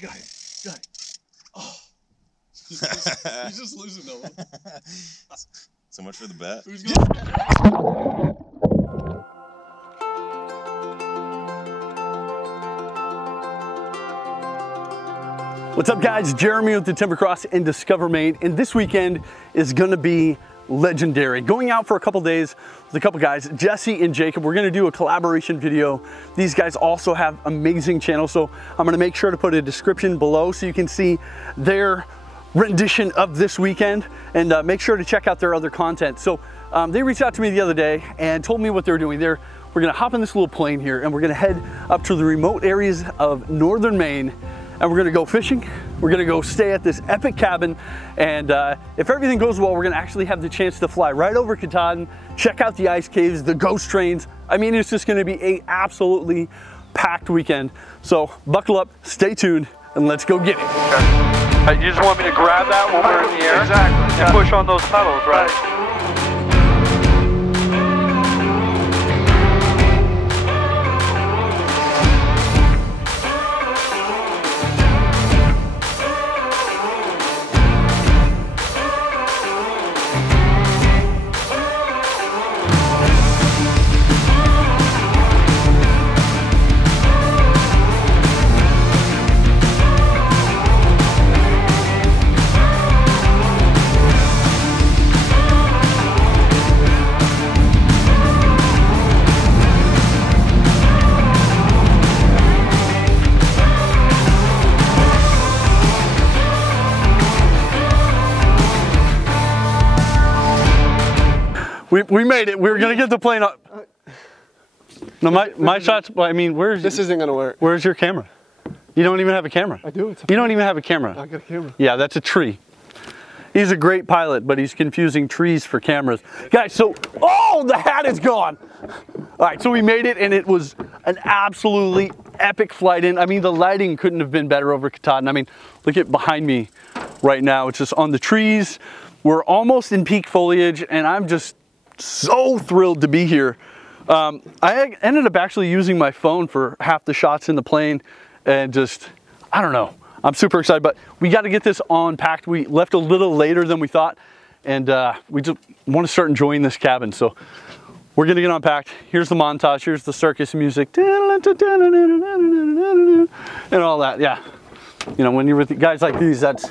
Got it. Got it. Oh. He's just losing that one. So much for the bet. Who's going? What's up, guys? Jeremy with the Timbercross in Discover, Maine, and this weekend is gonna be legendary. Going out for a couple days with a couple guys, Jesse and Jacob. We're gonna do a collaboration video. These guys also have amazing channels, so I'm gonna make sure to put a description below so you can see their rendition of this weekend, and make sure to check out their other content. So they reached out to me the other day and told me what they're doing. We're gonna hop in this little plane here and we're gonna head up to the remote areas of northern Maine, and we're gonna go fishing. We're gonna go stay at this epic cabin, and if everything goes well, we're gonna actually have the chance to fly right over Katahdin, check out the ice caves, the ghost trains. I mean, it's just gonna be a absolutely packed weekend. So buckle up, stay tuned, and let's go get it. Okay. You just want me to grab that when we're in the air? Exactly. And push on those pedals, right? We made it. We were gonna get the plane up. No, my shots. I mean, This isn't gonna work. Where's your camera? You don't even have a camera. I do. You don't even have a camera. I got a camera. Yeah, that's a tree. He's a great pilot, but he's confusing trees for cameras. Guys, so the hat is gone. All right, so we made it, and it was an absolutely epic flight in. I mean, the lighting couldn't have been better over Katahdin. I mean, look at behind me right now. It's just on the trees. We're almost in peak foliage, and I'm just so thrilled to be here. I ended up actually using my phone for half the shots in the plane, and just, I don't know. I'm super excited, but we got to get this unpacked. We left a little later than we thought, and we just want to start enjoying this cabin. So we're gonna get unpacked. Here's the montage. Here's the circus music, and all that. Yeah, you know, when you're with guys like these, that's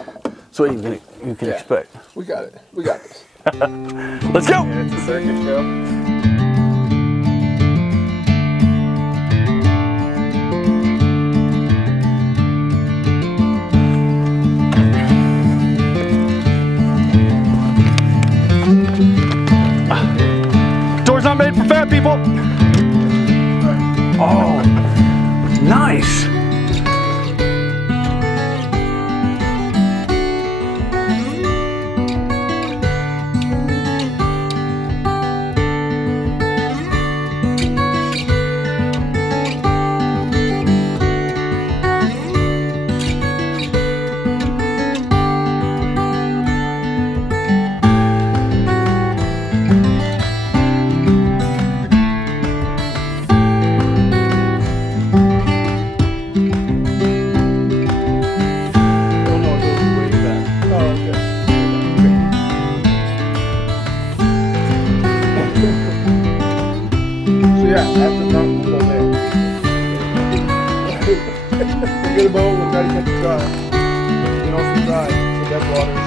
what you can expect. We got it. We got this. Let's go. Yeah, it's a circus show. Doors not made for fat people. Oh, nice. Get a boat, we'll try to catch a trout. You can also try the dead waters.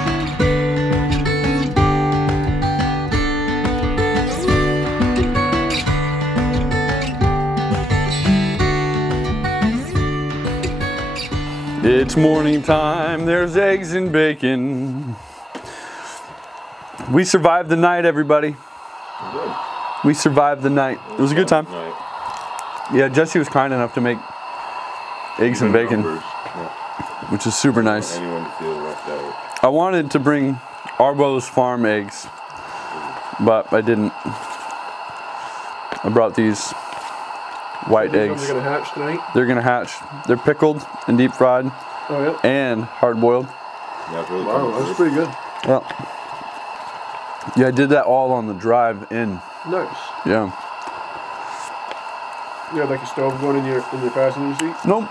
It's morning time, there's eggs and bacon. We survived the night, everybody. We survived the night. It was a good time. Yeah, Jesse was kind enough to make eggs and bacon, which is super nice. Anyone to feel left out. I wanted to bring Arbo's farm eggs, but I didn't. I brought these white eggs. They're gonna hatch tonight? They're gonna hatch. They're pickled and deep fried, and hard boiled. Yeah, it's really wow, that's pretty good. Well, yeah, I did that all on the drive in. Nice. Yeah. You had like a stove going in your passenger seat? Nope.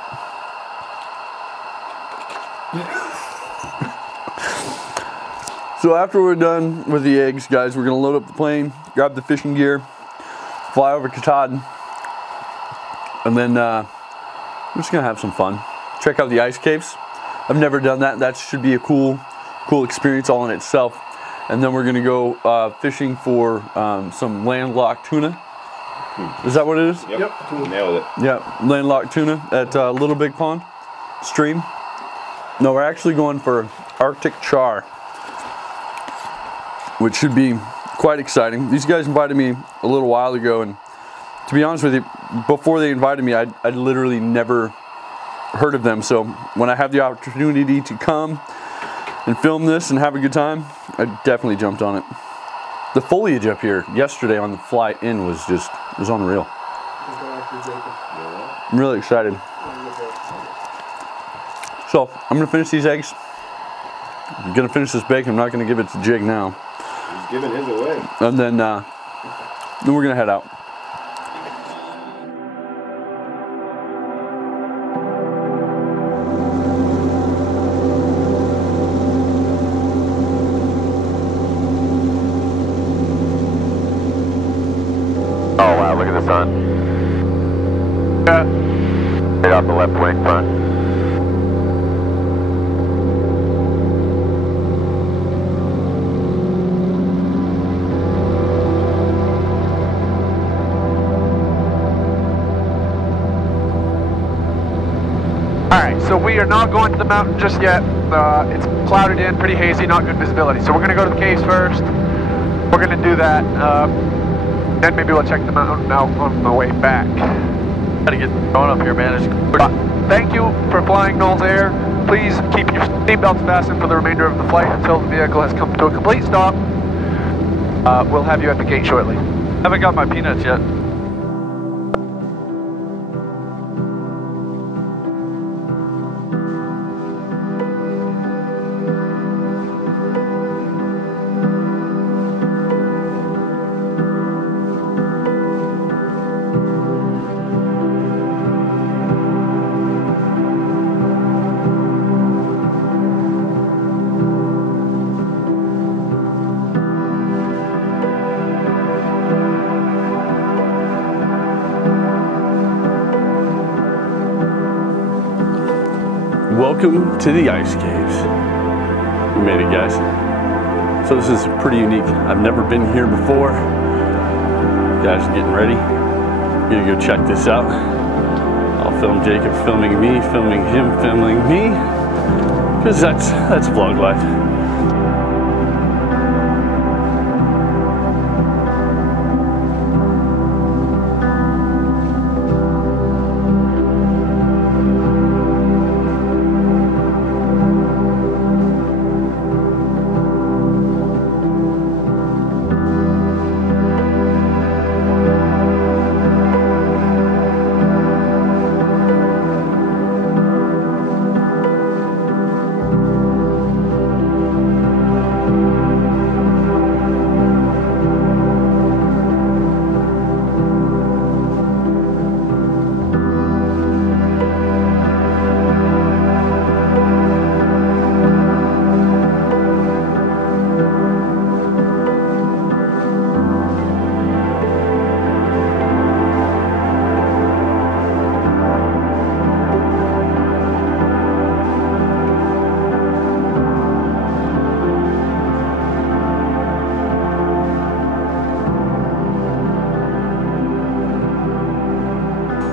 So after we're done with the eggs, guys, we're gonna load up the plane, grab the fishing gear, fly over Katahdin, and then we're just gonna have some fun. Check out the ice caves. I've never done that. That should be a cool experience all in itself. And then we're gonna go fishing for some landlocked tuna. Is that what it is? Yep. Nailed it. Yeah, landlocked tuna at Little Big Pond stream. No, we're actually going for Arctic char, which should be quite exciting. These guys invited me a little while ago, and to be honest with you, before they invited me, I'd literally never heard of them. So when I have the opportunity to come and film this and have a good time, I definitely jumped on it. The foliage up here yesterday on the flight in was unreal. I'm really excited. So I'm gonna finish these eggs. I'm gonna finish this bacon. I'm not gonna give it to Jake now. He's giving his away. And then we're gonna head out. Oh wow, look at the sun. Yeah. Right off the left wing front. Alright, so we are not going to the mountain just yet. It's clouded in, pretty hazy, not good visibility. So we're going to go to the caves first. We're going to do that. Then maybe we'll check the mountain out on the way back. Gotta get going up here, man. Thank you for flying Knowles Air. Please keep your seatbelts fastened for the remainder of the flight until the vehicle has come to a complete stop. We'll have you at the gate shortly. Haven't got my peanuts yet. Welcome to the ice caves. We made it, guys. So this is pretty unique. I've never been here before. You guys are getting ready. I'm gonna go check this out. I'll film Jacob filming me, filming him, filming me, because that's vlog life.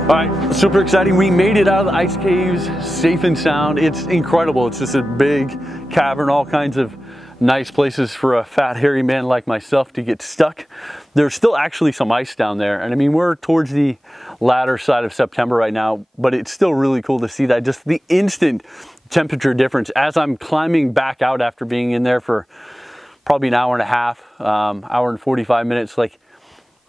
All right, super exciting. We made it out of the ice caves safe and sound. It's incredible. It's just a big cavern, all kinds of nice places for a fat, hairy man like myself to get stuck. There's still actually some ice down there. And I mean, we're towards the latter side of September right now, but it's still really cool to see that. Just the instant temperature difference as I'm climbing back out after being in there for probably an hour and a half, hour and 45 minutes, like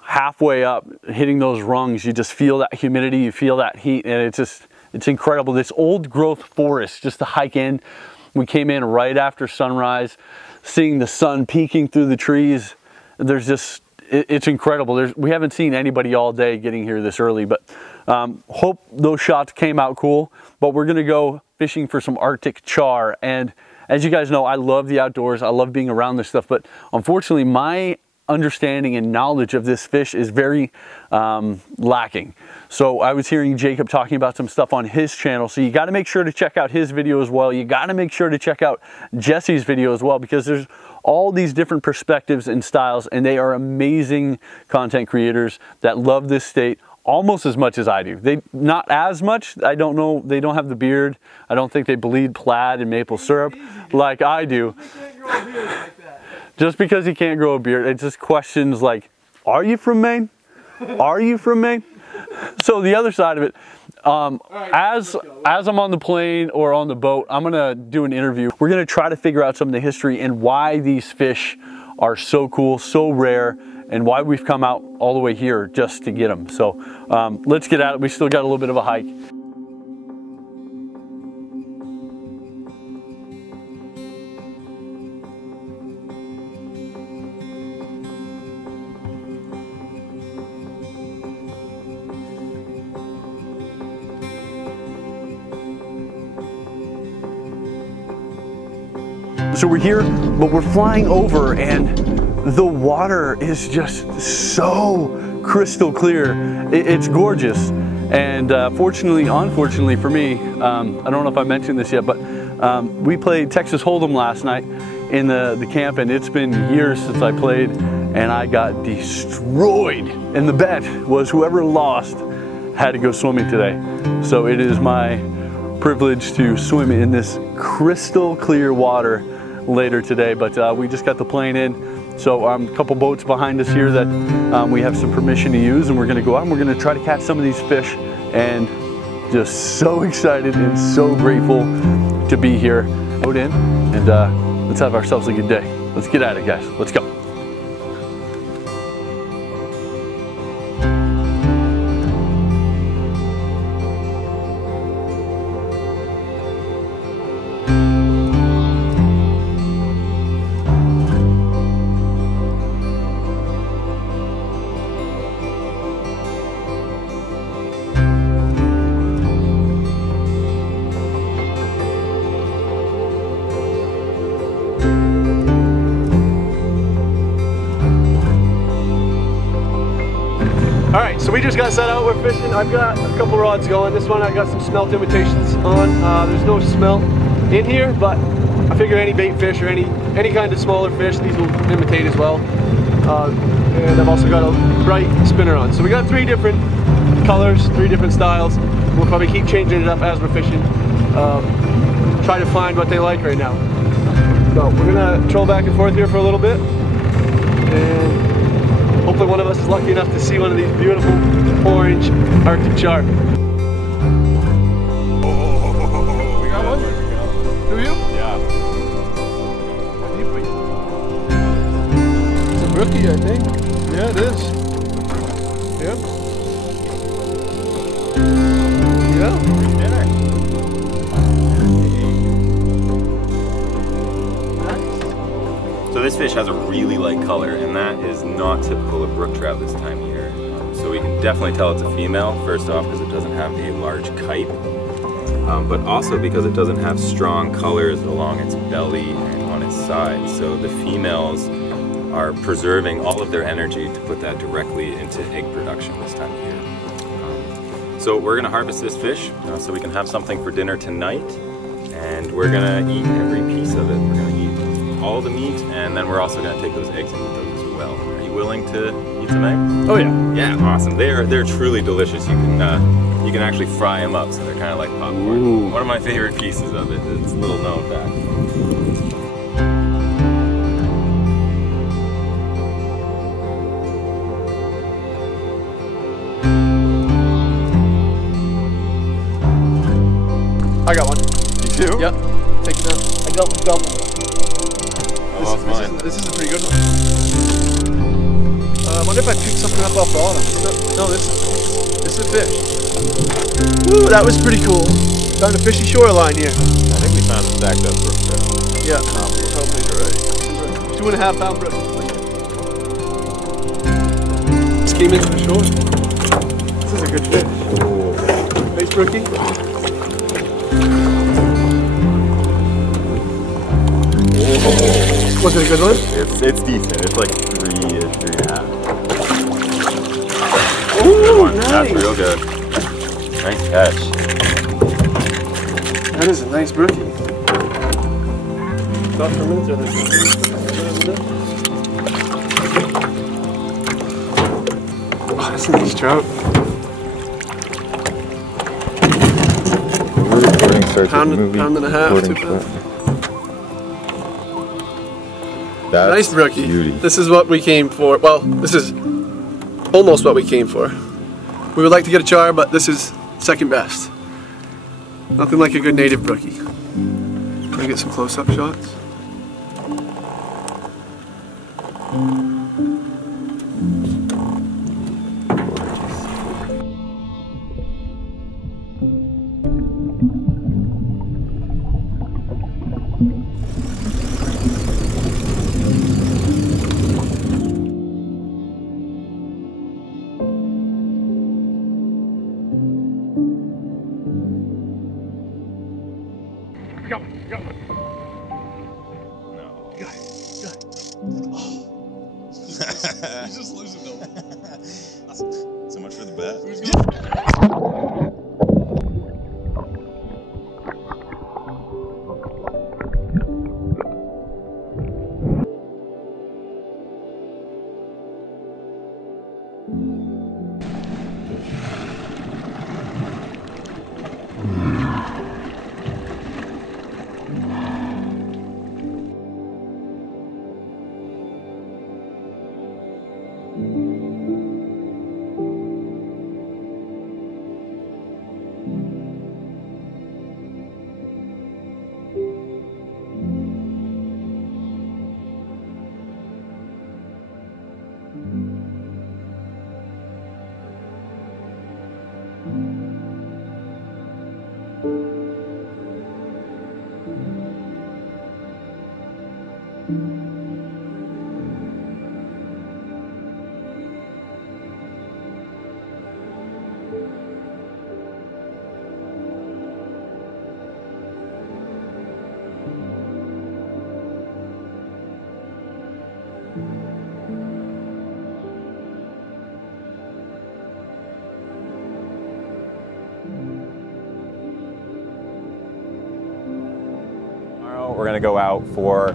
halfway up, hitting those rungs, you just feel that humidity, you feel that heat, and it's incredible. This old growth forest, just to hike in. We came in right after sunrise, seeing the sun peeking through the trees. There's just, it's incredible. We haven't seen anybody all day getting here this early, but hope those shots came out cool. But we're gonna go fishing for some Arctic char. And as you guys know, I love the outdoors. I love being around this stuff, but unfortunately my understanding and knowledge of this fish is very lacking. So I was hearing Jacob talking about some stuff on his channel, so you got to make sure to check out his video as well. You got to make sure to check out Jesse's video as well, because there's all these different perspectives and styles, and they are amazing content creators that love this state almost as much as I do. They not as much. I don't know. They don't have the beard. I don't think they bleed plaid and maple syrup like I do. Just because he can't grow a beard, it just questions like, are you from Maine? Are you from Maine? So the other side of it, as I'm on the plane or on the boat, I'm gonna do an interview. We're gonna try to figure out some of the history and why these fish are so cool, so rare, and why we've come out all the way here just to get them. So let's get at it. We still got a little bit of a hike. So we're here, but we're flying over, and the water is just so crystal clear. It's gorgeous. And unfortunately for me, I don't know if I mentioned this yet, but we played Texas Hold'em last night in the camp, and it's been years since I played, and I got destroyed. And the bet was whoever lost had to go swimming today. So it is my privilege to swim in this crystal clear water later today, but we just got the plane in, so a couple boats behind us here that we have some permission to use, and we're going to go out and we're going to try to catch some of these fish, and just so excited and so grateful to be here. Boat in, and let's have ourselves a good day. Let's get at it, guys. Let's go. Alright, so we just got set out, we're fishing. I've got a couple rods going. This one I got some smelt imitations on. There's no smelt in here, but I figure any bait fish or any kind of smaller fish, these will imitate as well. And I've also got a bright spinner on. So we got 3 different colors, 3 different styles. We'll probably keep changing it up as we're fishing. Try to find what they like right now. So we're gonna troll back and forth here for a little bit. And hopefully one of us is lucky enough to see one of these beautiful orange Arctic char. We got one? Do you? Yeah. It's a rookie, I think. Yeah, it is. Yep. Yeah. So this fish has a really light color, and that is not typical of brook trout this time of year. So we can definitely tell it's a female, first off because it doesn't have a large kite, but also because it doesn't have strong colors along its belly and on its side. So the females are preserving all of their energy to put that directly into egg production this time of year. So we're gonna harvest this fish so we can have something for dinner tonight, and we're gonna eat every piece of it. We're gonna eat all the meat, and then we're also gonna take those eggs and eat those as well. Are you willing to eat some eggs? Oh yeah. Yeah, awesome. They're truly delicious. You can actually fry them up, so they're kind of like popcorn. Ooh. One of my favorite pieces of it. It's a little known fact. I got one. You too? Yep. Take it out. I got double. I lost mine. This is a pretty good one. I wonder if I picked something up off bottom. No, this is a fish. Woo, that was pretty cool. Found a fishy shoreline here. I think we found a stacked up brook trout. Yeah, probably you're right. 2.5 pound brook. Just came into the shore. This is a good fish. Nice brookie. Was it a good one? It's decent. It's like 3-ish, 3.5. Ooh, Nice. That's real good. Nice catch. That is a nice brookie. Thought for a minute there. Oh, that's a nice trout. Pound and a half, 2 pounds. That's Nice brookie. beauty. This is what we came for. Well, this is almost what we came for. We would like to get a char, but this is second best. Nothing like a good native brookie. Can I get some close-up shots? Go. No. He's just losing them. So much for the bet. We're gonna go out for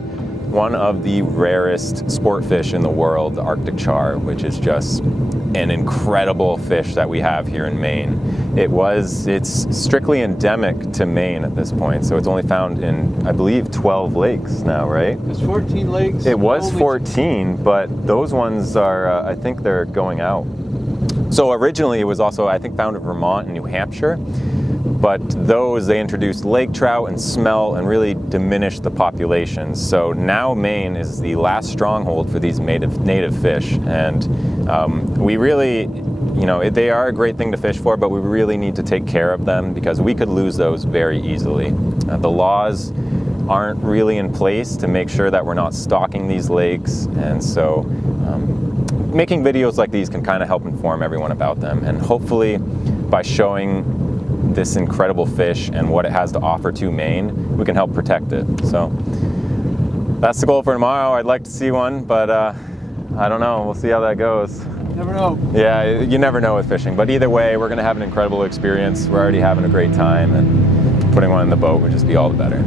one of the rarest sport fish in the world, the Arctic char, which is just an incredible fish that we have here in Maine. It's strictly endemic to Maine at this point, so it's only found in, I believe, 12 lakes now, right? There's 14 lakes. It was 14, but those ones are, I think they're going out. So originally it was also, I think, found in Vermont and New Hampshire. But those, they introduced lake trout and smelt and really diminished the population. So now Maine is the last stronghold for these native fish. And we really, you know, they are a great thing to fish for, but we really need to take care of them because we could lose those very easily. The laws aren't really in place to make sure that we're not stocking these lakes. And so making videos like these can kind of help inform everyone about them. And hopefully by showing this incredible fish and what it has to offer to Maine, we can help protect it. So that's the goal for tomorrow. I'd like to see one, but I don't know. We'll see how that goes. Never know. Yeah, you never know with fishing, but either way, we're gonna have an incredible experience. We're already having a great time, and putting one in the boat would just be all the better.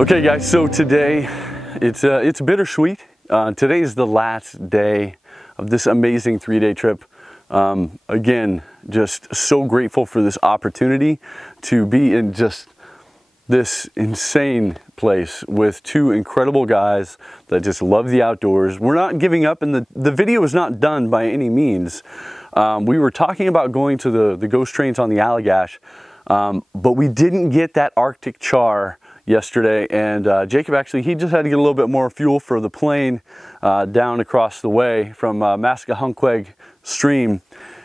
Okay guys, so today it's bittersweet. Today is the last day of this amazing 3-day trip. Again, just so grateful for this opportunity to be in just this insane place with two incredible guys that just love the outdoors. We're not giving up, and the video is not done by any means. We were talking about going to the ghost trains on the Allagash. But we didn't get that Arctic char yesterday, and Jacob actually, he just had to get a little bit more fuel for the plane down across the way from Mascahunquag stream.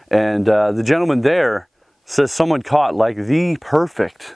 And the gentleman there says someone caught like the perfect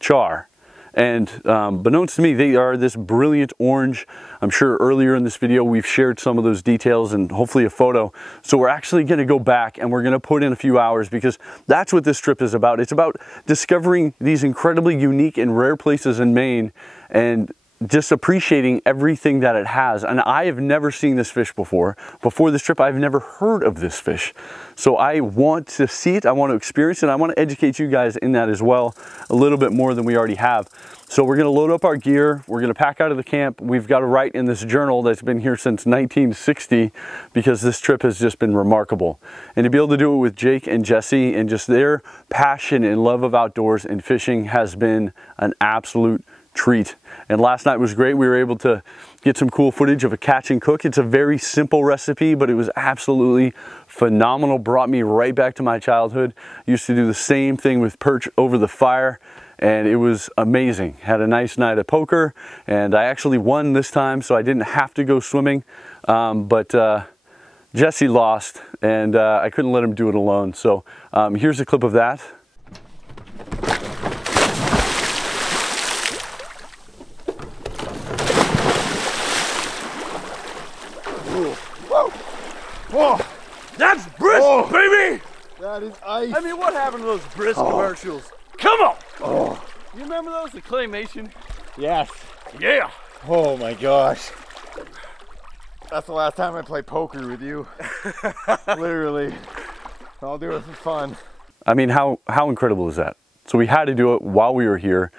char. And beknownst to me, they are this brilliant orange. I'm sure earlier in this video we've shared some of those details and hopefully a photo. So we're actually going to go back and we're going to put in a few hours, because that's what this trip is about. It's about discovering these incredibly unique and rare places in Maine and just appreciating everything that it has. And I have never seen this fish before. Before this trip, I've never heard of this fish. So I want to see it, I want to experience it, I want to educate you guys in that as well, a little bit more than we already have. So we're going to load up our gear, we're going to pack out of the camp. We've got to write in this journal that's been here since 1960, because this trip has just been remarkable. And to be able to do it with Jake and Jesse and just their passion and love of outdoors and fishing has been an absolute treat. And last night was great. We were able to get some cool footage of a catch and cook. It's a very simple recipe, but it was absolutely phenomenal. Brought me right back to my childhood. Used to do the same thing with perch over the fire, and it was amazing. Had a nice night of poker, and I actually won this time, so I didn't have to go swimming. But Jesse lost, and I couldn't let him do it alone. So here's a clip of that. Oh, That's brisk, baby! that is ice. I mean, what happened to those brisk commercials? Come on! You remember those, the claymation? Yes. Yeah! Oh my gosh. That's the last time I played poker with you. Literally. I'll do it for fun. I mean, how incredible is that? So we had to do it while we were here.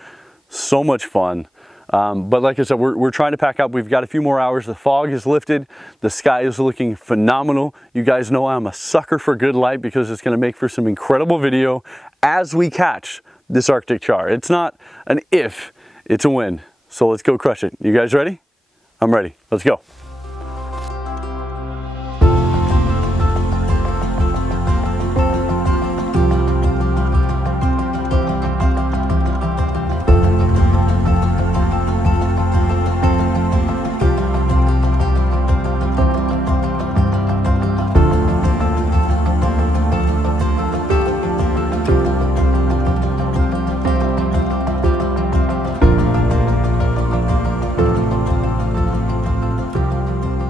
So much fun. But like I said, we're trying to pack up. We've got a few more hours. The fog is lifted. The sky is looking phenomenal. You guys know I'm a sucker for good light, because it's going to make for some incredible video as we catch this Arctic char. It's not an if, it's a when. So let's go crush it. You guys ready? I'm ready. Let's go.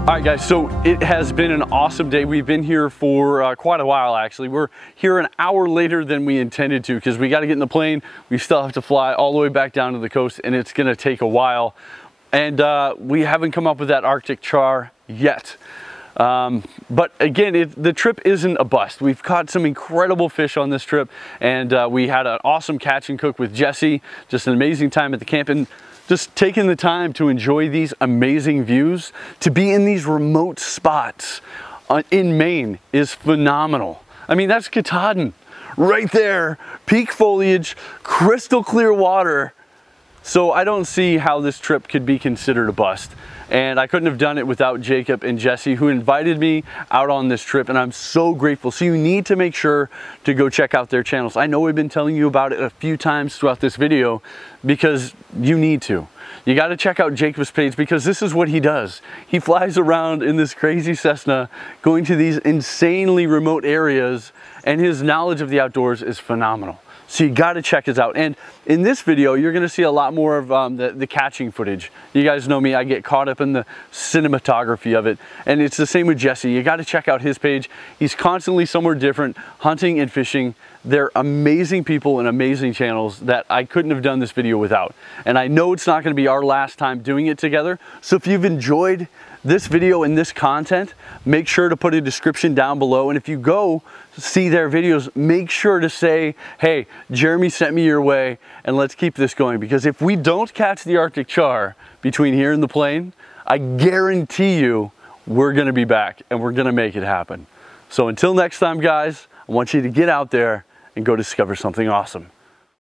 All right guys, so it has been an awesome day. We've been here for quite a while actually. We're here an hour later than we intended to, because we got to get in the plane. We still have to fly all the way back down to the coast, and it's gonna take a while. And we haven't come up with that Arctic char yet. But again, the trip isn't a bust. We've caught some incredible fish on this trip, and we had an awesome catch and cook with Jesse. Just an amazing time at the camp, and just taking the time to enjoy these amazing views, to be in these remote spots in Maine is phenomenal. I mean, that's Katahdin right there, peak foliage, crystal clear water. So I don't see how this trip could be considered a bust. And I couldn't have done it without Jacob and Jesse, who invited me out on this trip, and I'm so grateful. So you need to make sure to go check out their channels. I know we've been telling you about it a few times throughout this video, because you need to. You got to check out Jacob's page, because this is what he does. He flies around in this crazy Cessna, going to these insanely remote areas, and his knowledge of the outdoors is phenomenal. So you got to check us out. And in this video, you're going to see a lot more of the catching footage. You guys know me, I get caught up in the cinematography of it. And it's the same with Jesse. You got to check out his page. He's constantly somewhere different, hunting and fishing. They're amazing people and amazing channels that I couldn't have done this video without. And I know it's not going to be our last time doing it together. So if you've enjoyed this video and this content, make sure to put a description down below. And if you go see their videos, make sure to say, hey, Jeremy sent me your way, and let's keep this going. Because if we don't catch the Arctic char between here and the plane, I guarantee you we're gonna be back and we're gonna make it happen. So until next time, guys, I want you to get out there and go discover something awesome.